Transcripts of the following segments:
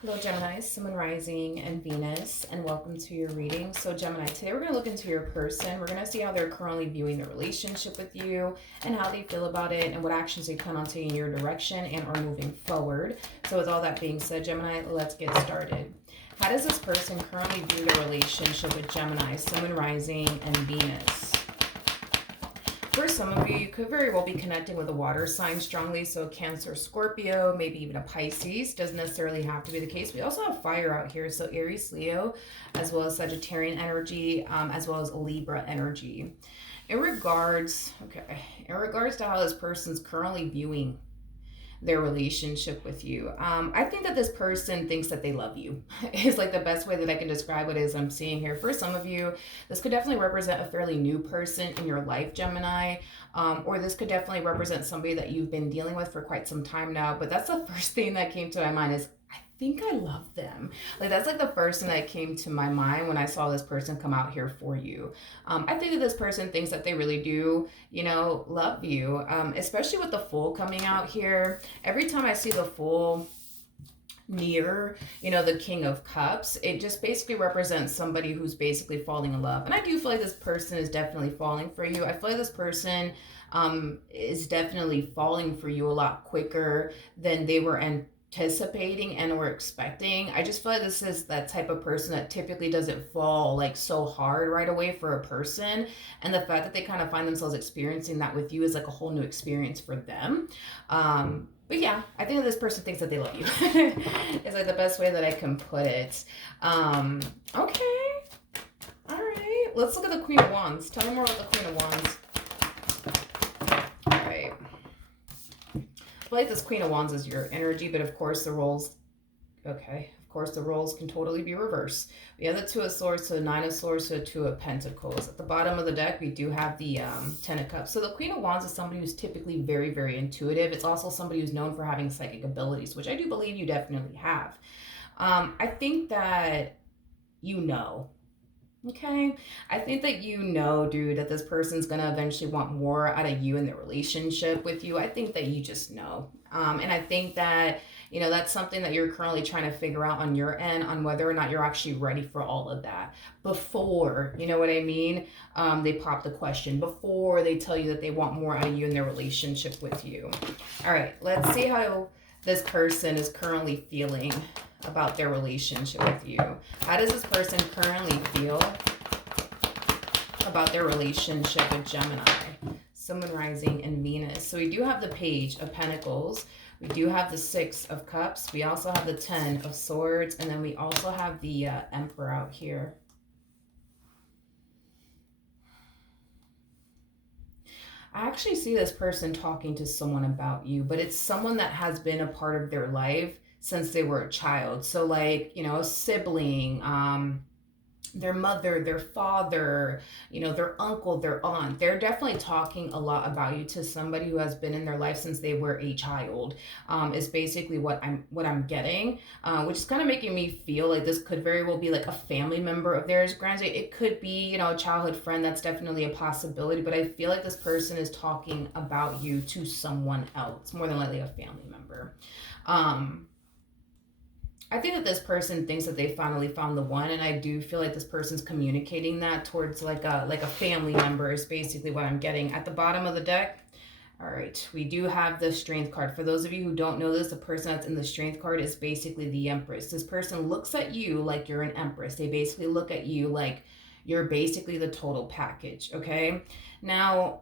Hello, Gemini, Sun, Rising, and Venus, and welcome to your reading. So, Gemini, today we're going to look into your person. We're going to see how they're currently viewing the relationship with you and how they feel about it and what actions they plan on taking in your direction and are moving forward. So, with all that being said, Gemini, let's get started. How does this person currently view their relationship with Gemini, Sun, Rising, and Venus? For some of you, you could very well be connecting with a water sign strongly, so Cancer, Scorpio, maybe even a Pisces. Doesn't necessarily have to be the case. We also have fire out here, so Aries, Leo, as well as Sagittarian energy, as well as Libra energy. In regards to how this person's currently viewing their relationship with you. I think that this person thinks that they love you is like the best way that I can describe it as I'm seeing here. For some of you, this could definitely represent a fairly new person in your life, Gemini, or this could definitely represent somebody that you've been dealing with for quite some time now. But that's the first thing that came to my mind is I think I love them. Like that's like the first thing that came to my mind when I saw this person come out here for you. I think that this person thinks that they really do, love you, especially with the Fool coming out here. Every time I see the Fool near, the King of Cups, it just basically represents somebody who's basically falling in love. And I do feel like this person is definitely falling for you. I feel like this person is definitely falling for you a lot quicker than they were anticipating and were expecting. I just feel like this is that type of person that typically doesn't fall like so hard right away for a person, and the fact that they kind of find themselves experiencing that with you is like a whole new experience for them. But yeah, I think that this person thinks that they love you. It's like the best way that I can put it. Okay. All right. Let's look at the Queen of Wands. Tell me more about the Queen of Wands. All right. I feel like this Queen of Wands is your energy, but of course the roles, the roles can totally be reversed. We have the Two of Swords to the Nine of Swords to the Two of Pentacles. At the bottom of the deck, we do have the Ten of Cups. So the Queen of Wands is somebody who's typically very, very intuitive. It's also somebody who's known for having psychic abilities, which I do believe you definitely have. I think that okay? I think that dude, that this person's gonna eventually want more out of you in their relationship with you. I think that you just know. And I think that, that's something that you're currently trying to figure out on your end on whether or not you're actually ready for all of that before, you know what I mean? They pop the question, before they tell you that they want more out of you in their relationship with you. All right, let's see how this person is currently feeling about their relationship with you. How does this person currently feel about their relationship with Gemini, Sun, Rising, and Venus? So we do have the Page of Pentacles. We do have the Six of Cups. We also have the Ten of Swords. And then we also have the Emperor out here. I actually see this person talking to someone about you, but it's someone that has been a part of their life since they were a child. So like, a sibling, their mother, their father, their uncle, their aunt. They're definitely talking a lot about you to somebody who has been in their life since they were a child, is basically what I'm getting, which is kind of making me feel like this could very well be like a family member of theirs. Granted, it could be, a childhood friend. That's definitely a possibility, but I feel like this person is talking about you to someone else, more than likely a family member. I think that this person thinks that they finally found the one, and I do feel like this person's communicating that towards like a family member is basically what I'm getting. At the bottom of the deck, all right, we do have the Strength card. For those of you who don't know this, the person that's in the Strength card is basically the Empress. This person looks at you like you're an Empress. They basically look at you like you're basically the total package, okay? Now,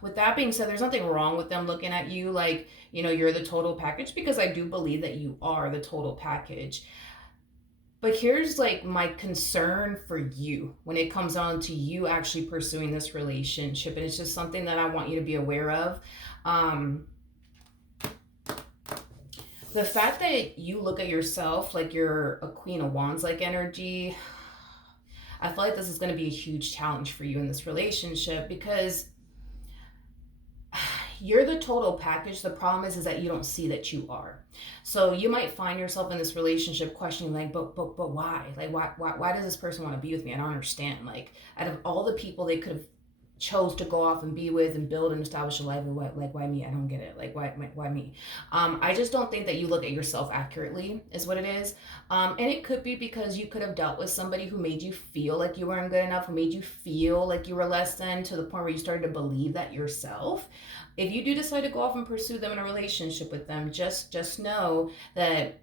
with that being said, there's nothing wrong with them looking at you like, you're the total package, because I do believe that you are the total package. But here's like my concern for you when it comes on to you actually pursuing this relationship. And it's just something that I want you to be aware of. The fact that you look at yourself like you're a Queen of Wands like energy, I feel like this is going to be a huge challenge for you in this relationship, because you're the total package. The problem is that you don't see that you are. So you might find yourself in this relationship questioning like, but why? Like, why does this person want to be with me? I don't understand. Like, out of all the people they could have chose to go off and be with and build and establish a life. Why me? I don't get it. Like, why me? I just don't think that you look at yourself accurately, is what it is. And it could be because you could have dealt with somebody who made you feel like you weren't good enough, who made you feel like you were less than, to the point where you started to believe that yourself. If you do decide to go off and pursue them in a relationship with them, just know that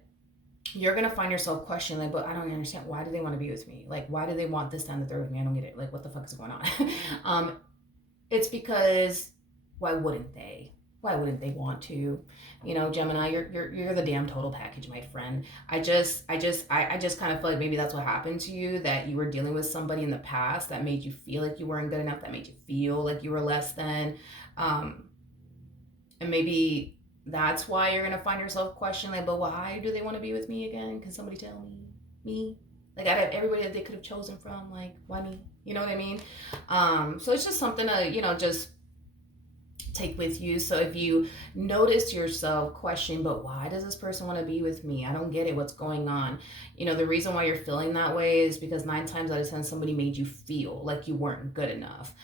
you're gonna find yourself questioning, like, but I don't understand, why do they want to be with me? Like, why do they want this, down, the third with me? I don't get it. Like, what the fuck is going on? It's because why wouldn't they? Why wouldn't they want to? You know, Gemini, you're the damn total package, my friend. I just kind of feel like maybe that's what happened to you, that you were dealing with somebody in the past that made you feel like you weren't good enough, that made you feel like you were less than. And maybe that's why you're gonna find yourself questioning, like, but why do they want to be with me again? Can somebody tell me? Me? Like, out of everybody that they could have chosen from, like, why me? You know what I mean? So it's just something to, just take with you. So if you notice yourself questioning, but why does this person want to be with me? I don't get it. What's going on? The reason why you're feeling that way is because 9 times out of 10, somebody made you feel like you weren't good enough.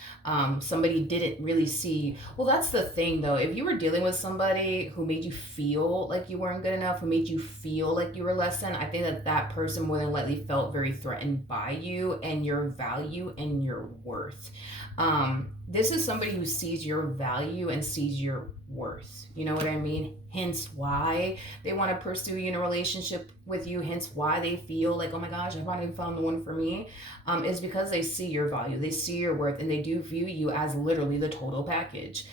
Somebody didn't really see. Well, that's the thing though. If you were dealing with somebody who made you feel like you weren't good enough, who made you feel like you were less than, I think that person more than likely felt very threatened by you and your value and your worth. This is somebody who sees your value and sees your worth. You know what I mean? Hence why they want to pursue you in a relationship with you. Hence why they feel like, oh my gosh, I finally found the one for me. Is because they see your value, they see your worth, and they do view you as literally the total package.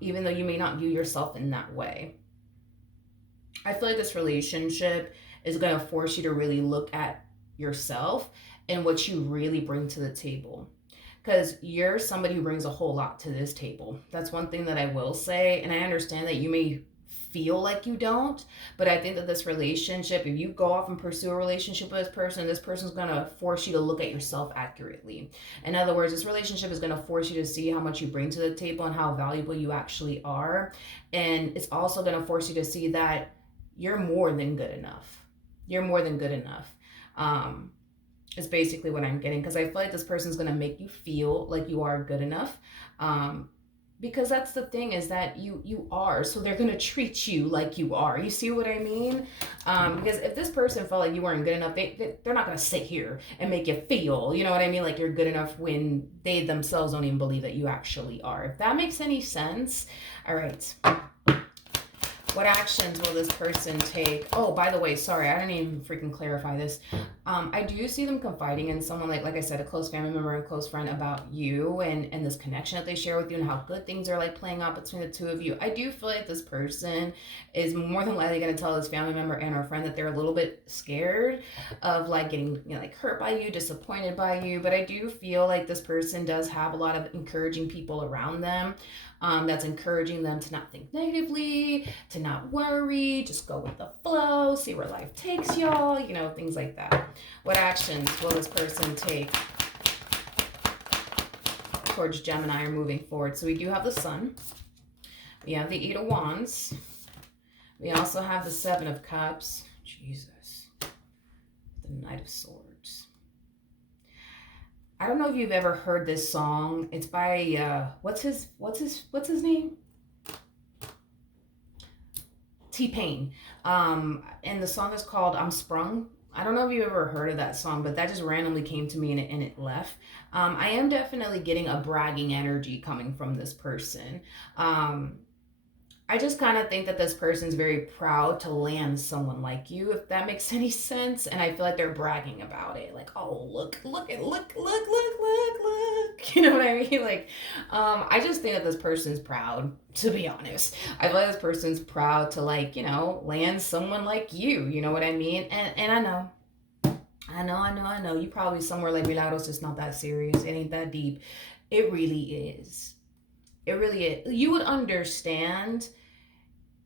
Even though you may not view yourself in that way. I feel like this relationship is going to force you to really look at yourself and what you really bring to the table. Because you're somebody who brings a whole lot to this table. That's one thing that I will say. And I understand that you may feel like you don't, but I think that this relationship, if you go off and pursue a relationship with this person's going to force you to look at yourself accurately. In other words, this relationship is going to force you to see how much you bring to the table and how valuable you actually are. And it's also going to force you to see that you're more than good enough. You're more than good enough. Is basically what I'm getting, because I feel like this person's going to make you feel like you are good enough, because that's the thing, is that you are, so they're going to treat you like you are. You see what I mean? Because if this person felt like you weren't good enough, they're not going to sit here and make you feel, you know what I mean, like you're good enough, when they themselves don't even believe that you actually are. If that makes any sense. All right. What actions will this person take? Oh, by the way, sorry, I didn't even freaking clarify this. I do see them confiding in someone, like I said, a close family member and close friend, about you and this connection that they share with you and how good things are like playing out between the two of you. I do feel like this person is more than likely going to tell this family member and or friend that they're a little bit scared of like getting like hurt by you, disappointed by you. But I do feel like this person does have a lot of encouraging people around them. That's encouraging them to not think negatively, to not worry, just go with the flow, see where life takes y'all, things like that. What actions will this person take towards Gemini or moving forward? So we do have the Sun. We have the 8 of Wands. We also have the 7 of Cups. Jesus. The Knight of Swords. I don't know if you've ever heard this song. It's by what's his name? T-Pain. And the song is called I'm Sprung. I don't know if you ever heard of that song, but that just randomly came to me and it left. I am definitely getting a bragging energy coming from this person. I just kind of think that this person's very proud to land someone like you, if that makes any sense. And I feel like they're bragging about it. Like, oh, look. You know what I mean? Like, I just think that this person's proud, to be honest. I feel like this person's proud to, like, land someone like you. You know what I mean? And I know. You probably somewhere like, Milagros, it's not that serious. It ain't that deep. It really is. It really is. You would understand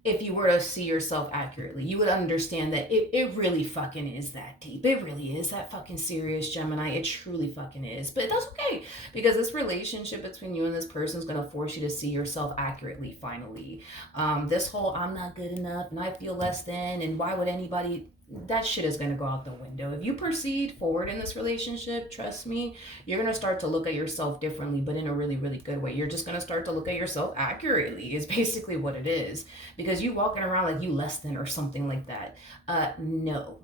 if you were to see yourself accurately. You would understand that it really fucking is that deep. It really is that fucking serious, Gemini. It truly fucking is. But that's okay, because this relationship between you and this person is going to force you to see yourself accurately, finally. This whole I'm not good enough and I feel less than, and why would anybody that shit is going to go out the window. If you proceed forward in this relationship, trust me, you're going to start to look at yourself differently, but in a really, really good way. You're just going to start to look at yourself accurately, is basically what it is. Because you walking around like you less than or something like that. No.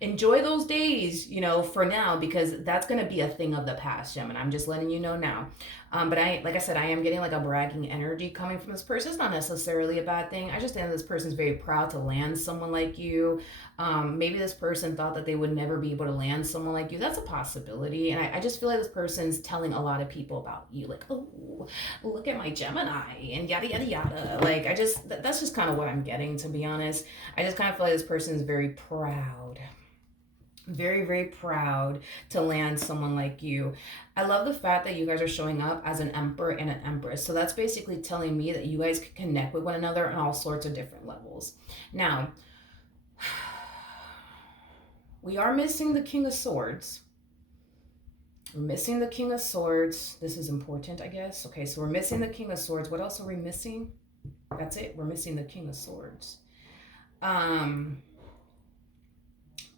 Enjoy those days, for now, because that's going to be a thing of the past, Gemini. I'm just letting you know now. But like I said, I am getting like a bragging energy coming from this person. It's not necessarily a bad thing. I just think this person's very proud to land someone like you. Maybe this person thought that they would never be able to land someone like you. That's a possibility. And I just feel like this person's telling a lot of people about you. Like, oh, look at my Gemini and yada, yada, yada. Like, that's just kind of what I'm getting, to be honest. I just kind of feel like this person is very proud. Very, very proud to land someone like you. I love the fact that you guys are showing up as an emperor and an empress. So that's basically telling me that you guys can connect with one another on all sorts of different levels. Now, we are missing the King of Swords. We're missing the King of Swords. This is important, I guess. Okay, so we're missing the King of Swords. What else are we missing? That's it. We're missing the King of Swords.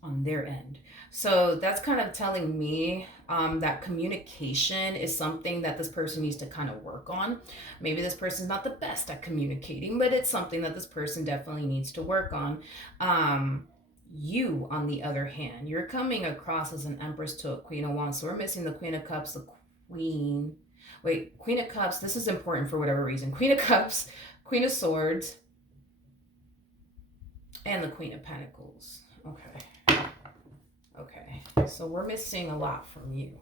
On their end. So that's kind of telling me that communication is something that this person needs to kind of work on. Maybe this person's not the best at communicating, but it's something that this person definitely needs to work on. You, on the other hand, you're coming across as an Empress to a Queen of Wands. So we're missing the Queen of Cups, the Queen. Wait, Queen of Cups. This is important for whatever reason. Queen of Cups, Queen of Swords, and the Queen of Pentacles. Okay, so we're missing a lot from you.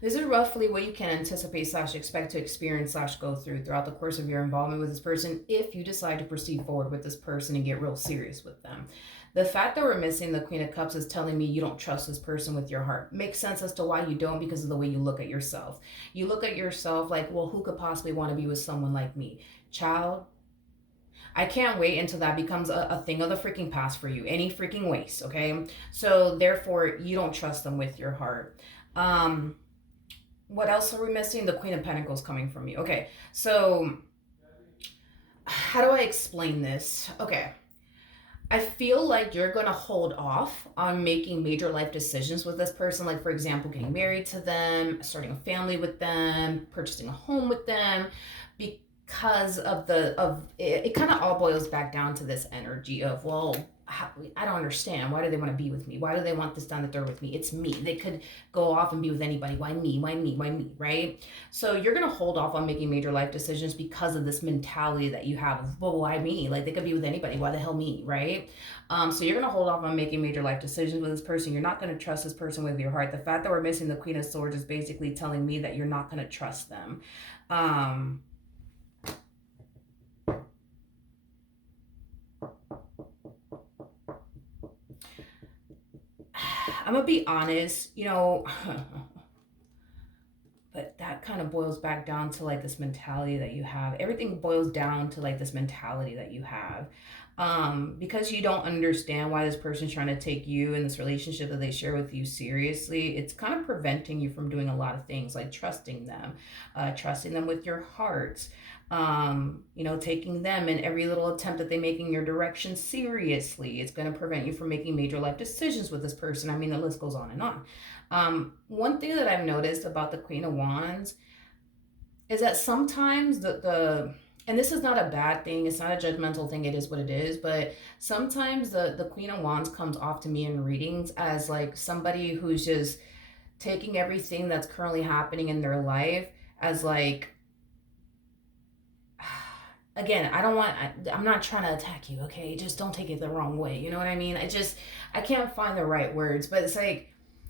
This is roughly what you can anticipate / expect to experience / go through throughout the course of your involvement with this person if you decide to proceed forward with this person and get real serious with them. The fact that we're missing the Queen of Cups is telling me you don't trust this person with your heart. Makes sense as to why you don't, because of the way you look at yourself. You look at yourself like, well, who could possibly want to be with someone like me? Child, I can't wait until that becomes a thing of the freaking past for you. Any freaking waste, okay? So therefore, you don't trust them with your heart. What else are we missing? The Queen of Pentacles coming from you. Okay, so how do I explain this? Okay, I feel like you're going to hold off on making major life decisions with this person. Like, for example, getting married to them, starting a family with them, purchasing a home with them, because of it kind of all boils back down to this energy of, well, I don't understand. Why do they want to be with me? Why do they want this down the throat with me? It's me. They could go off and be with anybody. Why me? Why me? Why me? Right? So you're going to hold off on making major life decisions because of this mentality that you have of, well, why me? Like, they could be with anybody. Why the hell me? Right? So you're going to hold off on making major life decisions with this person. You're not going to trust this person with your heart. The fact that we're missing the Queen of Swords is basically telling me that you're not going to trust them. I'm gonna be honest, but that kind of boils back down to like this mentality that you have. Everything boils down to like this mentality that you have. Because you don't understand why this person's trying to take you and this relationship that they share with you seriously, it's kind of preventing you from doing a lot of things like trusting them with your heart, taking them and every little attempt that they make in your direction seriously. It's going to prevent you from making major life decisions with this person. I mean, the list goes on and on. One thing that I've noticed about the Queen of Wands is that sometimes and this is not a bad thing, it's not a judgmental thing, it is what it is, but sometimes the Queen of Wands comes off to me in readings as like somebody who's just taking everything that's currently happening in their life as like, again, I'm not trying to attack you, okay? Just don't take it the wrong way, you know what I mean? I can't find the right words, but it's like,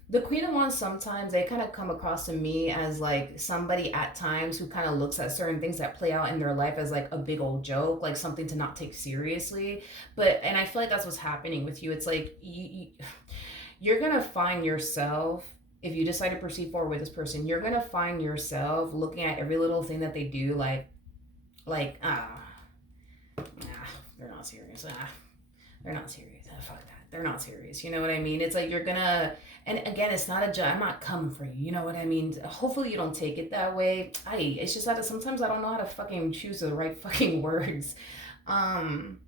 the Queen of Wands, sometimes they kind of come across to me as like somebody at times who kind of looks at certain things that play out in their life as like a big old joke, like something to not take seriously. And I feel like that's what's happening with you. It's like you're going to find yourself, if you decide to proceed forward with this person, you're going to find yourself looking at every little thing that they do like, they're not serious. They're not serious. Fuck that. They're not serious. You know what I mean? It's like you're gonna, and again, it's not a job. I'm not coming for you. You know what I mean? Hopefully you don't take it that way. It's just that sometimes I don't know how to fucking choose the right fucking words. um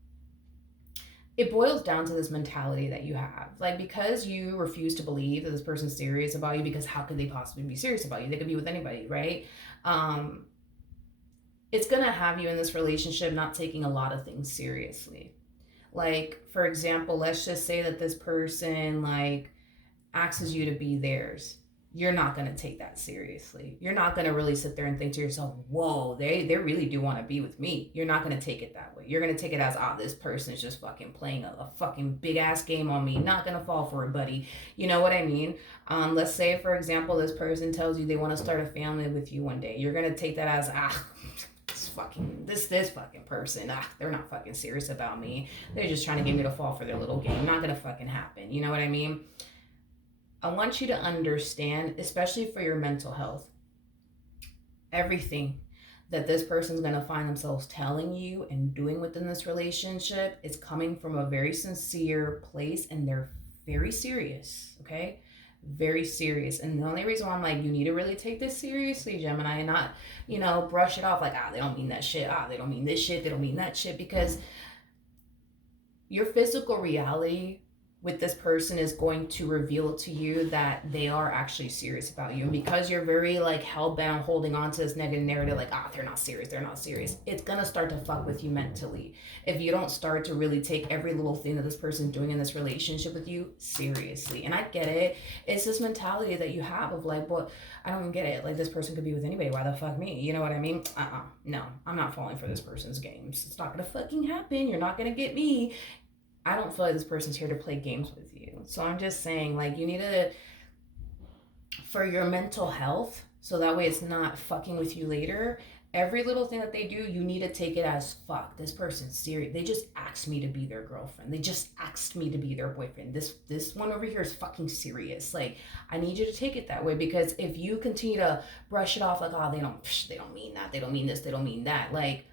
it boils down to this mentality that you have. Like, because you refuse to believe that this person's serious about you, because how could they possibly be serious about you? They could be with anybody, right? um it's gonna have you in this relationship not taking a lot of things seriously. Like, for example, let's just say that this person like asks you to be theirs. You're not going to take that seriously. You're not going to really sit there and think to yourself, whoa, they really do want to be with me. You're not going to take it that way. You're going to take it as, this person is just fucking playing a fucking big ass game on me. Not going to fall for it, buddy. You know what I mean? Let's say, for example, this person tells you they want to start a family with you one day. You're going to take that as, this fucking person, they're not fucking serious about me. They're just trying to get me to fall for their little game. Not going to fucking happen. You know what I mean? I want you to understand, especially for your mental health, everything that this person's going to find themselves telling you and doing within this relationship is coming from a very sincere place, and they're very serious, okay? Very serious. And the only reason why I'm like, you need to really take this seriously, Gemini, and not, brush it off like, they don't mean that shit. They don't mean this shit. They don't mean that shit. Because your physical reality with this person is going to reveal to you that they are actually serious about you. And because you're very like hell-bent on holding on to this negative narrative, like, they're not serious, it's gonna start to fuck with you mentally if you don't start to really take every little thing that this person's doing in this relationship with you seriously. And I get it. It's this mentality that you have of like, well, I don't get it. Like, this person could be with anybody. Why the fuck me? You know what I mean? No, I'm not falling for this person's games. It's not gonna fucking happen. You're not gonna get me. I don't feel like this person's here to play games with you. So I'm just saying, like, you need to, for your mental health, so that way it's not fucking with you later, every little thing that they do, you need to take it as, fuck, this person's serious. They just asked me to be their girlfriend. They just asked me to be their boyfriend. This one over here is fucking serious. Like, I need you to take it that way, because if you continue to brush it off like, they don't mean that. They don't mean this. They don't mean that. Like,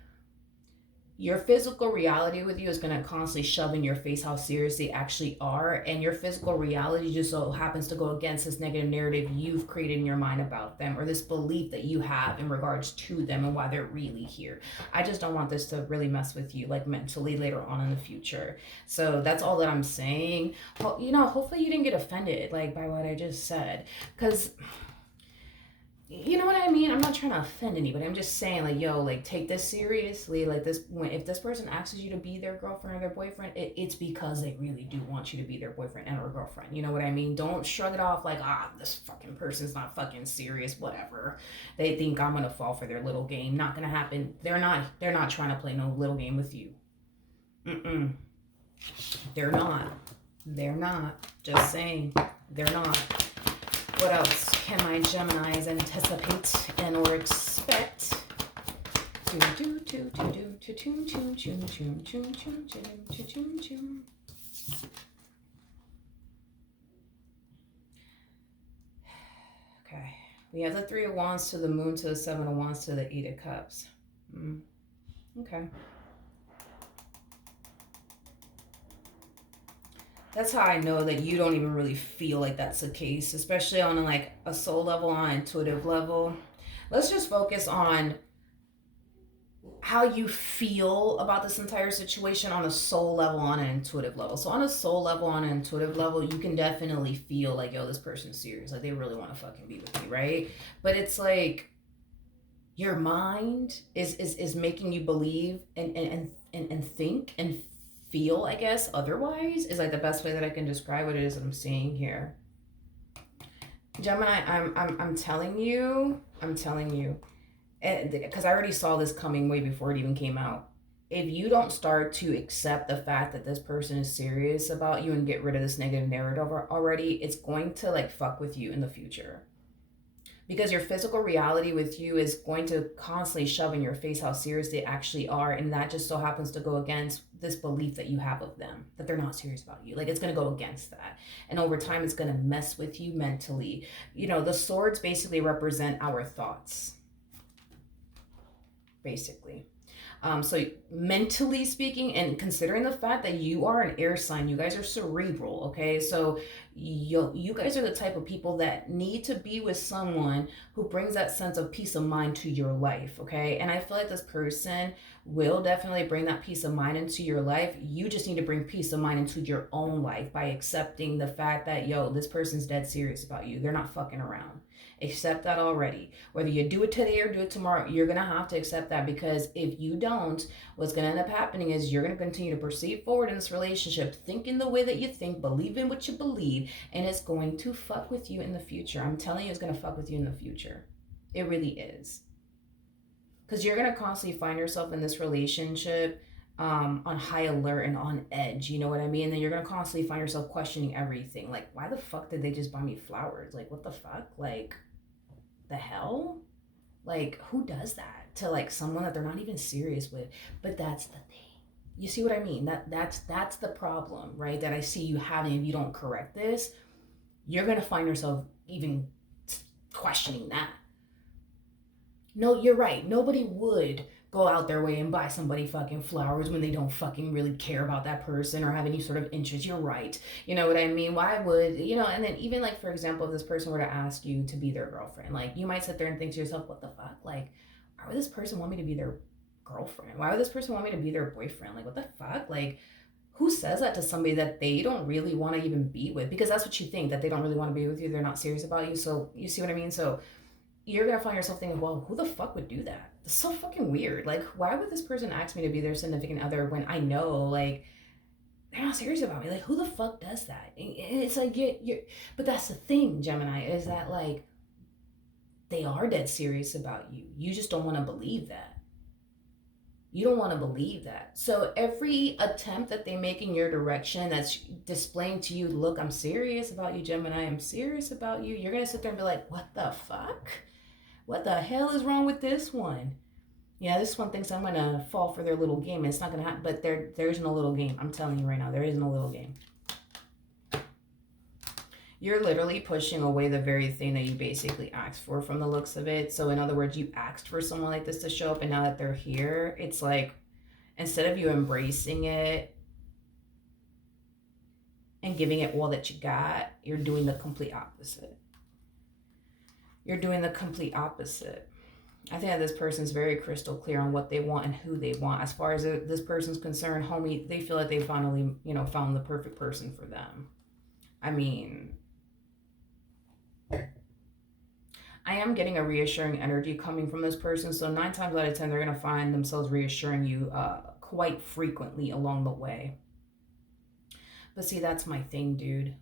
your physical reality with you is going to constantly shove in your face how serious they actually are. And your physical reality just so happens to go against this negative narrative you've created in your mind about them, or this belief that you have in regards to them and why they're really here. I just don't want this to really mess with you, like, mentally later on in the future. So that's all that I'm saying. Well, hopefully you didn't get offended, like, by what I just said. Because, you know what I mean? I'm not trying to offend anybody. I'm just saying, like, yo, like, take this seriously. Like, if this person asks you to be their girlfriend or their boyfriend, it's because they really do want you to be their boyfriend and or girlfriend. You know what I mean? Don't shrug it off like, this fucking person's not fucking serious, whatever. They think I'm gonna fall for their little game. Not gonna happen. They're not trying to play no little game with you. They're not. Just saying. They're not. What else can my Geminis anticipate and or expect? Okay. We have the Three of Wands to the Moon to the Seven of Wands to the Eight of Cups. Okay. That's how I know that you don't even really feel like that's the case, especially on a soul level, on an intuitive level. Let's just focus on how you feel about this entire situation on a soul level, on an intuitive level. So on a soul level, on an intuitive level, you can definitely feel like, yo, this person's serious. Like, they really want to fucking be with me, right? But it's like your mind is making you believe and think and feel, I guess, otherwise, is like the best way that I can describe what it is that I'm saying here. Gemini, I'm telling you, because I already saw this coming way before it even came out. If you don't start to accept the fact that this person is serious about you and get rid of this negative narrative already, it's going to like fuck with you in the future. Because your physical reality with you is going to constantly shove in your face how serious they actually are. And that just so happens to go against this belief that you have of them, that they're not serious about you. Like, it's going to go against that. And over time, it's going to mess with you mentally. The swords basically represent our thoughts. Basically. So mentally speaking, and considering the fact that you are an air sign, you guys are cerebral, okay? So you guys are the type of people that need to be with someone who brings that sense of peace of mind to your life, okay? And I feel like this person will definitely bring that peace of mind into your life. You just need to bring peace of mind into your own life by accepting the fact that, yo, this person's dead serious about you. They're not fucking around. Accept that already. Whether you do it today or do it tomorrow, you're going to have to accept that, because if you don't, what's going to end up happening is you're going to continue to proceed forward in this relationship, thinking the way that you think, believing what you believe, and it's going to fuck with you in the future. I'm telling you, it's going to fuck with you in the future. It really is. Because you're going to constantly find yourself in this relationship on high alert and on edge, you know what I mean? And then you're going to constantly find yourself questioning everything. Like, why the fuck did they just buy me flowers? Like, what the fuck? Like, the hell? Like, who does that to like someone that they're not even serious with? But that's the thing. You see what I mean? That's the problem, right? That I see you having. If you don't correct this, you're gonna find yourself even questioning that. No, you're right. Nobody would go out their way and buy somebody fucking flowers when they don't fucking really care about that person or have any sort of interest. You're right. You know what I mean? Why would, and then even like, for example, if this person were to ask you to be their girlfriend, like you might sit there and think to yourself, what the fuck? Like, why would this person want me to be their girlfriend? Why would this person want me to be their boyfriend? Like, what the fuck? Like, who says that to somebody that they don't really want to even be with? Because that's what you think, that they don't really want to be with you. They're not serious about you. So you see what I mean? So you're gonna find yourself thinking, well, who the fuck would do that? It's so fucking weird. Like, why would this person ask me to be their significant other when I know, like, they're not serious about me? Like, who the fuck does that? And it's like, but that's the thing, Gemini, is that, like, they are dead serious about you. You just don't want to believe that. You don't want to believe that. So every attempt that they make in your direction that's displaying to you, look, I'm serious about you, Gemini, I'm serious about you, you're gonna sit there and be like, what the fuck? What the hell is wrong with this one? Yeah, this one thinks I'm gonna fall for their little game. It's not gonna happen. But there isn't a little game. I'm telling you right now, there isn't a little game. You're literally pushing away the very thing that you basically asked for from the looks of it. So in other words, you asked for someone like this to show up, and now that they're here, it's like, instead of you embracing it and giving it all that you got, you're doing the complete opposite. You're doing the complete opposite. I think that this person's very crystal clear on what they want and who they want. As far as this person's concerned, homie, they feel like they finally, found the perfect person for them. I mean, I am getting a reassuring energy coming from this person. So 9 times out of 10, they're going to find themselves reassuring you quite frequently along the way. But see, that's my thing, dude.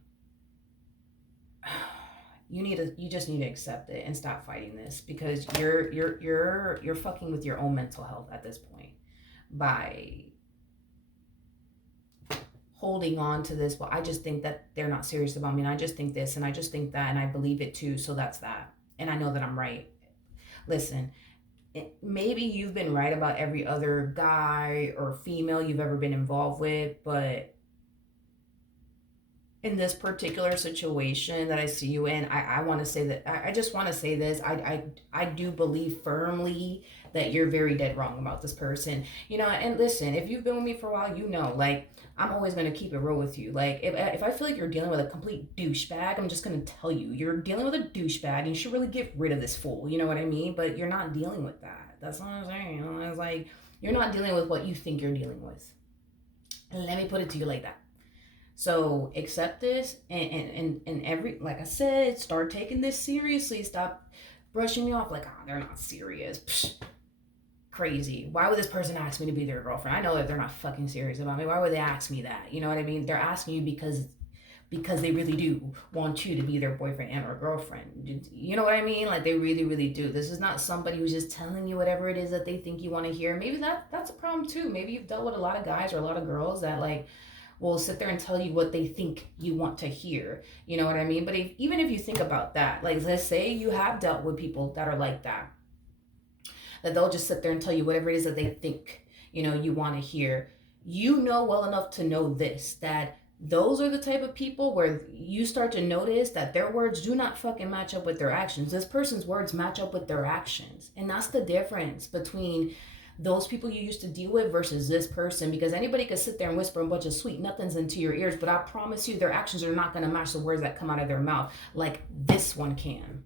You just need to accept it and stop fighting this, because you're fucking with your own mental health at this point by holding on to this. Well, I just think that they're not serious about me, and I just think this, and I just think that, and I believe it too, so that's that, and I know that I'm right. Listen, maybe you've been right about every other guy or female you've ever been involved with, but in this particular situation that I see you in, I want to say that I just want to say this. I do believe firmly that you're very dead wrong about this person. And listen, if you've been with me for a while, like, I'm always going to keep it real with you. Like, if I feel like you're dealing with a complete douchebag, I'm just going to tell you, you're dealing with a douchebag and you should really get rid of this fool. You know what I mean? But you're not dealing with that. That's what I'm saying. It's like, you're not dealing with what you think you're dealing with. And let me put it to you like that. So accept this, and like I said, start taking this seriously. Stop brushing me off like, they're not serious. Psh, crazy. Why would this person ask me to be their girlfriend? I know that they're not fucking serious about me. Why would they ask me that? You know what I mean? They're asking you because they really do want you to be their boyfriend and or girlfriend. You know what I mean? Like, they really, really do. This is not somebody who's just telling you whatever it is that they think you want to hear. Maybe that's a problem too. Maybe you've dealt with a lot of guys or a lot of girls that, like, will sit there and tell you what they think you want to hear. You know what I mean? But even if you think about that, like, let's say you have dealt with people that are like that they'll just sit there and tell you whatever it is that they think, you want to hear. You know well enough to know this, that those are the type of people where you start to notice that their words do not fucking match up with their actions. This person's words match up with their actions. And that's the difference between those people you used to deal with versus this person, because anybody could sit there and whisper a bunch of sweet nothings into your ears, but I promise you their actions are not going to match the words that come out of their mouth like this one can.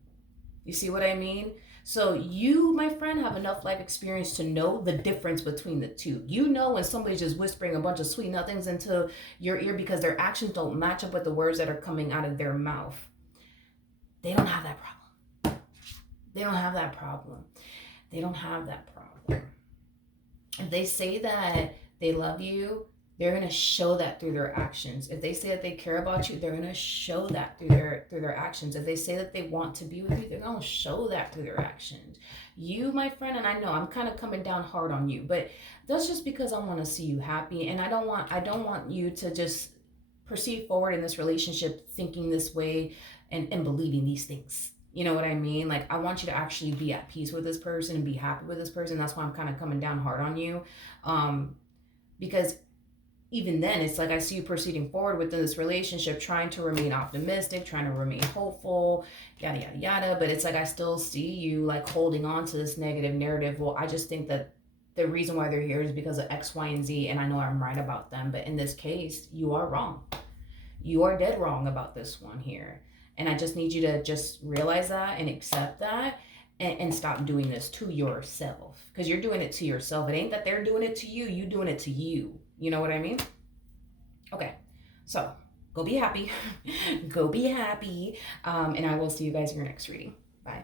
You see what I mean? So you, my friend, have enough life experience to know the difference between the two. You know when somebody's just whispering a bunch of sweet nothings into your ear because their actions don't match up with the words that are coming out of their mouth. They don't have that problem. They don't have that problem. They don't have that problem. If they say that they love you, they're going to show that through their actions. If they say that they care about you, they're going to show that through their actions. If they say that they want to be with you, they're going to show that through their actions. You, my friend, and I know I'm kind of coming down hard on you, but that's just because I want to see you happy, and I don't want you to just proceed forward in this relationship thinking this way and believing these things. You know what I mean? Like, I want you to actually be at peace with this person and be happy with this person. That's why I'm kind of coming down hard on you. Because even then, it's like I see you proceeding forward within this relationship, trying to remain optimistic, trying to remain hopeful, yada, yada, yada. But it's like I still see you like holding on to this negative narrative. Well, I just think that the reason why they're here is because of X, Y, and Z. And I know I'm right about them. But in this case, you are wrong. You are dead wrong about this one here. And I just need you to just realize that and accept that and stop doing this to yourself. Because you're doing it to yourself. It ain't that they're doing it to you. You doing it to you. You know what I mean? Okay. So go be happy. Go be happy. And I will see you guys in your next reading. Bye.